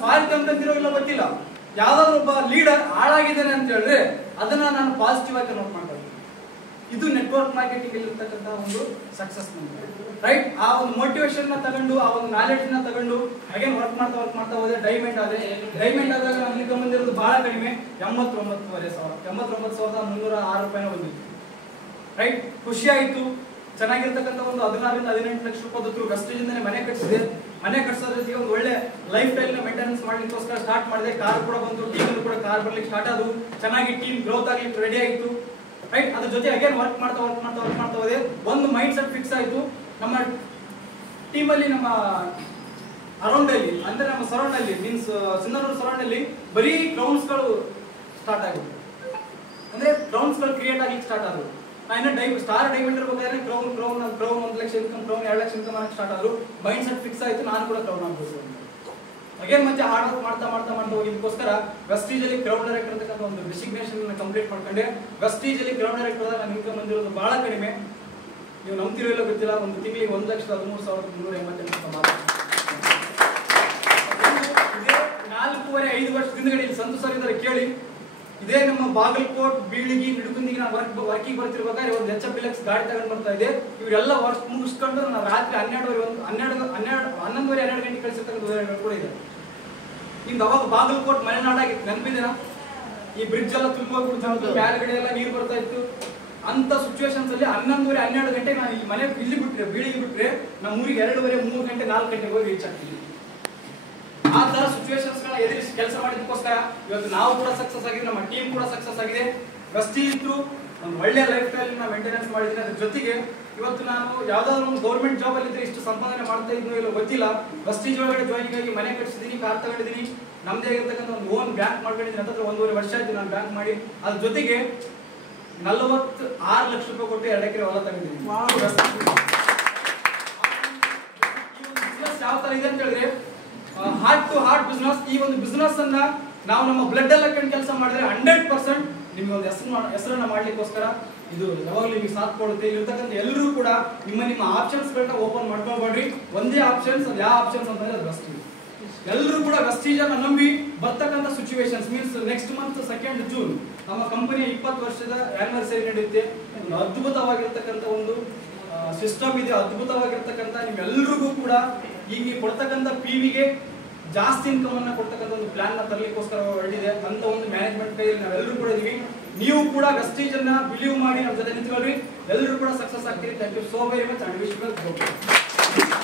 ಸ್ವಾರ್ಥ ಅಂತಂದಿರೋ ಇಲ್ಲ ಗೊತ್ತಿಲ್ಲ. ಯಾವ್ದಾದ್ರು ಒಬ್ಬ ಲೀಡರ್ ಹಾಳಾಗಿದ್ದಾನೆ ಅಂತ ಹೇಳಿದ್ರೆ ಅದನ್ನ ನಾನು ಪಾಸಿಟಿವ್ ಆಗಿ ನೋಟ್ ಮಾಡ್ತಾ ಇದ್ದೀನಿ. ಇದು ನೆಟ್ವರ್ಕ್ ಮಾರ್ಕೆಟಿಂಗ್ ಇರ್ತಕ್ಕಂಥ ಒಂದು ಸಕ್ಸಸ್ ರೈಟ್. ಆ ಒಂದು ಮೋಟಿವೇಶನ್ ನ ತಗೊಂಡು, ಆ ಒಂದು ನಾಲೆಡ್ಜ್ ನ ತಗೊಂಡು ಅಗೇನ್ ವರ್ಕ್ ಮಾಡ್ತಾ ಹೋದ್ರೆ ಡೈಮಂಡ್ ಆದಾಗ ನಮ್ಗೆ ಇನ್ಕಮ್ ಬಂದಿರೋದು ಬಹಳ ಕಡಿಮೆ, 89,306 ರೂಪಾಯಿನ ಬಂದಿತ್ತು. ರೈಟ್, ಖುಷಿ ಆಯ್ತು. ಚೆನ್ನಾಗಿರ್ತಕ್ಕಂಥ ಒಂದು 16 ರಿಂದ 18 ಲಕ್ಷ ರೂಪಾಯಿ ವೆಸ್ಟೇಜ್ ಇಂದಾನೆ ಮನೆ ಕಟ್ಟಿಸಿದೆ. ಮನೆ ಕಟ್ಟಿಸೋದ್ರ ಜೊತೆಗೆ ಒಂದು ಒಳ್ಳೆ ಲೈಫ್ ಸ್ಟೈಲ್ ನ ಮೇಂಟೆನೆನ್ಸ್ ಮಾಡ್ಲಿಕ್ಕೋಸ್ಕರ ಸ್ಟಾರ್ಟ್ ಮಾಡಿದೆ. ಕಾರ್ ಕೂಡ ಬಂತು, ಟೀಮ್ ಕೂಡ ಕಾರ್ ಬರ್ಲಿಕ್ಕೆ ಸ್ಟಾರ್ಟ್ ಆದವು. ಚೆನ್ನಾಗಿ ಟೀಮ್ ಗ್ರೋತ್ ಆಗ್ಲಿಕ್ಕೆ ರೆಡಿ ಆಯಿತು. ರೈಟ್, ಅದ್ರ ಜೊತೆ ಅಗೇನ್ ವರ್ಕ್ ಮಾಡ್ತಾ ಹೋದೆ. ಒಂದು ಮೈಂಡ್ ಸೆಟ್ ಫಿಕ್ಸ್ ಆಯ್ತು. ನಮ್ಮ ಟೀಮಲ್ಲಿ ನಮ್ಮ ಅರೌಂಡ್ ಅಲ್ಲಿ ಅಂದ್ರೆ ನಮ್ಮ ಸರೌಂಡ್ ಅಲ್ಲಿ ಮೀನ್ಸ್ ಸಿಂಧನೂರು ಸರೌಂಡ್ ಅಲ್ಲಿ ಬರೀ ಕ್ರೌನ್ಸ್ ಗಳು ಸ್ಟಾರ್ಟ್ ಆಗಿದೆ. ಅಂದ್ರೆ ಕ್ರೌನ್ಸ್ ಗಳು ಕ್ರಿಯೇಟ್ ಆಗ್ಲಿಕ್ಕೆ ಸ್ಟಾರ್ಟ್ ಆದವು. ಸ್ಟಾರ್ ಡೈಮಂಡ್ ಇರ್ಬೇಕಾದ್ರೆ crown 1 lakh income, crown 2 lakh income ಆಗಕ್ಕೆ ಸ್ಟಾರ್ಟ್ ಆದ್ರು. ಮೈಂಡ್ ಸೆಟ್ ಫಿಕ್ಸ್ ಆಯ್ತು, ನಾನು ಕೂಡ ಕ್ರೌನ್ ಆಗ್ಬೋದು. ಅಗೇನ್ ಮತ್ತೆ ಹಾರ್ಡ್ ವರ್ಕ್ ಮಾಡ್ತಾ ಹೋಗಿದ್ದಕ್ಕೋಸ್ಕರ ವೆಸ್ಟೀಜ್ ಅಲ್ಲಿ ಕ್ರೌಡ್ ಡೈರೆಕ್ಟರ್ ಅಂತಕ್ಕಂಥ ಒಂದು ಡಿಸಿಗ್ನೇಷನ್ ಕಂಪ್ಲೀಟ್ ಮಾಡ್ಕೊಂಡೆ. ವೆಸ್ಟೀಜ್ ಅಲ್ಲಿ ಕ್ರೌಡ್ ಡೈರೆಕ್ಟರ್ ನನ್ನ ಇನ್ಕಮ್ ಬಂದಿರೋದು ಬಹಳ ಕಡಿಮೆ. ನೀವು ನಂಬ್ತಿರೋ ಇಲ್ಲ ಗೊತ್ತಿಲ್ಲ, ಒಂದು ತಿಂಗಳಿಗೆ 1,13,388 ಇದೇ 4.5 ವರ್ಷ ಹಿಂದ್ಗಡೆ ಸಂತು ಸರ್ ಇದ್ದಾರೆ ಕೇಳಿ. ಇದೇ ನಮ್ಮ ಬಾಗಲಕೋಟ್, ಬೀಳಿಗಿ, ನಿಡುಗುಂದಿಗೆ ನಾನು ವರ್ಕಿಂಗ್ ಬರ್ತಿರ್ಬೇಕಾದ್ರೆ ಒಂದು HF ಗಾಡಿ ತಗೊಂಡು ಬರ್ತಾ ಇದೆ. ಇವರೆಲ್ಲ ವರ್ಕ್ ಮುಗಿಸ್ಕೊಂಡು ನಾನು ರಾತ್ರಿ 11:30 ಗಂಟೆ ಕಳಿಸಿರ್ತಕ್ಕಂಥ ಉದಾಹರಣೆಗಳು ಕೂಡ ಇದೆ. ನಿಮ್ದು ಅವಾಗ ಬಾಗಲಕೋಟ್ ಮಲೆನಾಡಾಗಿತ್ತು, ನೆನಪಿದೆನಾ? ಈ ಬ್ರಿಡ್ಜ್ ಎಲ್ಲ ತುಂಬೋಗ್ಬಿಟ್ಟು ಮೇಲ್ಗಡೆ ಎಲ್ಲ ನೀರು ಬರ್ತಾ ಇತ್ತು. ಅಂತ ಸಿಚುವೇಶನ್ಸ್ ಅಲ್ಲಿ 11:30 ಗಂಟೆ ನಾನು ಇಲ್ಲಿ ಬಿಟ್ರೆ, ಬೀಳಿಗೆ ಬಿಟ್ರೆ ನಮ್ಮ ಊರಿಗೆ 2:30, 3 ಗಂಟೆ, 4 ಗಂಟೆಗೆ ಹೋಗಿ ರೀಚ್ ಆಗ್ತೀವಿ. ಆ ತರ ಸಿಚುವೇಶನ್ಸ್ ಗಳನ್ನ ಎದುರಿಸಿ ಕೆಲಸ ಮಾಡಿದಕ್ಕೋಸ್ಕರ ಇವತ್ತು ನಾವು ಕೂಡ ಸಕ್ಸಸ್ ಆಗಿದೆ, ನಮ್ಮ ಟೀಮ್ ಕೂಡ ಸಕ್ಸಸ್ ಆಗಿದೆ. ವೆಸ್ಟೀಜ್ ಇತ್ತು, ಒಂದು ಒಳ್ಳೆ ಲೈಫ್ ಸ್ಟೈಲ್ ನ ಮೇಂಟೆನೆನ್ಸ್ ಮಾಡಿದ್ದೀನಿ. ಅದ್ರ ಜೊತೆಗೆ ಇವತ್ತು ನಾನು ಯಾವ್ದಾದ್ರು ಒಂದು ಗೌರ್ಮೆಂಟ್ ಜಾಬ್ ಅಲ್ಲಿ ಇದ್ರೆ ಇಷ್ಟು ಸಂಪಾದನೆ ಮಾಡ್ತಾ ಇದ್ನೋ ಇಲ್ಲೋ ಗೊತ್ತಿಲ್ಲ. ವೆಸ್ಟೀಜ್ ಒಳಗಡೆ ಜಾಯಿನ್ ಆಗಿ ಮನೆ ಕಟ್ಟಿಸಿದೀನಿ, ಕಾರ್ ತಗೊಂಡಿದ್ದೀನಿ, ನಮ್ದೇ ಆಗಿರ್ತಕ್ಕಂಥ ಒಂದು ಓನ್ ಬ್ಯಾಂಕ್ ಮಾಡ್ಕೊಂಡಿದ್ದೀನಿ. ಅಂತಂದ್ರೆ 1.5 ವರ್ಷ ಆಯ್ತು ನಾನು ಬ್ಯಾಂಕ್ ಮಾಡಿ. ಅದ್ರ ಜೊತೆಗೆ 46 ಲಕ್ಷ ರೂಪಾಯಿ ಕೊಟ್ಟು 2 ಎಕರೆ ಹೊಲ ತಗೊಂಡಿದ್ದೀನಿ. ಬಿಸ್ನೆಸ್ ಯಾವ ತರ ಇದೆ ಅಂತ ಹೇಳಿದ್ರೆ ಹಾರ್ಟ್ ಟು ಹಾರ್ಟ್ ಬಿಸ್ನೆಸ್. ಈ ಒಂದು ಬಿಸ್ನೆಸ್ ಅನ್ನ ನಾವು ನಮ್ಮ ಬ್ಲಡ್ ಅಲ್ಲಿ ಹಾಕೊಂಡು ಕೆಲಸ ಮಾಡಿದ್ರೆ 100% ನಿಮ್ಗೆ ಒಂದು ಹೆಸರನ್ನ ಮಾಡ್ಲಿಕ್ಕೋಸ್ಕರ ಇದು ಯಾವಾಗಲೂ ನಿಮಗೆ ಸಾಥ್ ಕೊಡುತ್ತೆ. ಇರ್ತಕ್ಕಂಥ ಎಲ್ಲರೂ ಕೂಡ ನಿಮ್ಮ ಆಪ್ಷನ್ಸ್ ಗಳನ್ನ ಓಪನ್ ಮಾಡ್ಕೊಳ್ಬೇಡ್ರಿ. ಒಂದೇ ಆಪ್ಷನ್ಸ್, ಅದು ಯಾವ ಆಪ್ಷನ್ಸ್ ಅಂತಂದ್ರೆ ಅದು ವೆಸ್ಟೀಜ್. ಎಲ್ಲರೂ ಕೂಡ ವೆಸ್ಟೀಜ್ ಅನ್ನ ನಂಬಿ ಬರ್ತಕ್ಕಂಥ situations means next month 2 June ನಮ್ಮ ಕಂಪನಿಯ 20 ವರ್ಷದ ಆನಿವರ್ಸರಿ ನಡೆಯುತ್ತೆ. ಒಂದು ಅದ್ಭುತವಾಗಿರ್ತಕ್ಕಂಥ ಒಂದು ಸಿಸ್ಟಮ್ ಇದೆ, ಅದ್ಭುತವಾಗಿರ್ತಕ್ಕಂಥ ನಿಮ್ಮೆಲ್ಲರಿಗೂ ಕೂಡ ಈಗ ನೀವು ಕೊಡ್ತಕ್ಕಂಥ PVಗೆ ಜಾಸ್ತಿ ಇನ್ಕಮ್ ಅನ್ನ ಕೊಡ್ತಕ್ಕಂಥ ಒಂದು ಪ್ಲಾನ್ ನ ತರಲಿಕ್ಕೋಸ್ಕರ ಹೊರಟಿದೆ ಅಂತ ಒಂದು ಮ್ಯಾನೇಜ್ಮೆಂಟ್ ಕೈಯಲ್ಲಿ ನಾವೆಲ್ಲರೂ ಕೂಡ ಇದೀವಿ. ನೀವು ಕೂಡ ವೆಸ್ಟೀಜ್ ಅನ್ನ ಬಿಲೀವ್ ಮಾಡಿ ನಮ್ಮ ಜೊತೆ ನಿಂತ್ಕೊಳ್ರಿ. ಎಲ್ಲರೂ ಕೂಡ ಸಕ್ಸಸ್ ಆಗ್ತೀರಿ. Thank you so very much and wish you well.